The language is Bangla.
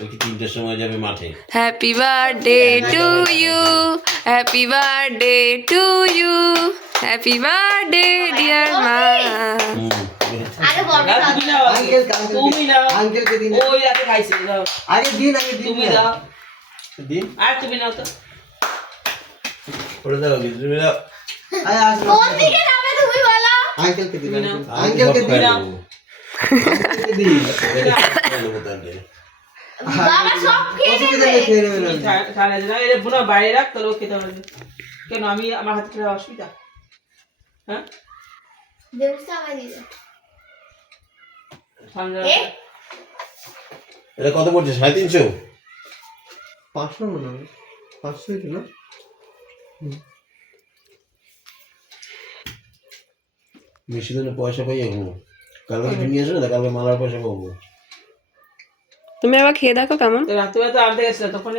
ওই কি 3টের সময় যাবে মাঠে। Happy birthday to you, happy birthday to you, happy birthday dear মা। আরে বড় তুমি নাও, তুমি নাও, আঙ্কেলকে দিন ওই রাতে খাইছে দাও, আগে দিন তুমি দাও, দিন আর তুমি নাও তো। করে দাও তুমি দাও। আয় আসো কোন দিকে যাবে তুমি বলো? আঙ্কেলকে দিন তুমি নাও। আঙ্কেলকে দিন নাও। আঙ্কেলকে দিন বাবা সব খেয়ে অসুবিধা নেবে। নেই, খেয়ে নেবেন তুমি আপনি। ঠান্ডা দিন, এটা বোনা বাইরে রাখ তোর খেতে পারবে। কেন আমি আমার হাতে খেলে অসুবিধা? হ্যাঁ দেবস্থা আমায় দিয়ে দাও। ঠান্ডা এ? এটা কত পড়ছে? 350? 500 মনে হয় 500 ছিল না? বেশি দিনে পয়সা পাই এখন। কালকে তুমি নিয়ে আসো না, কালকে মালার পয়সা পাবো। তুমি আবার খেয়ে দেখো কেমন। রাত্রে তো আনতে গেছিল তখন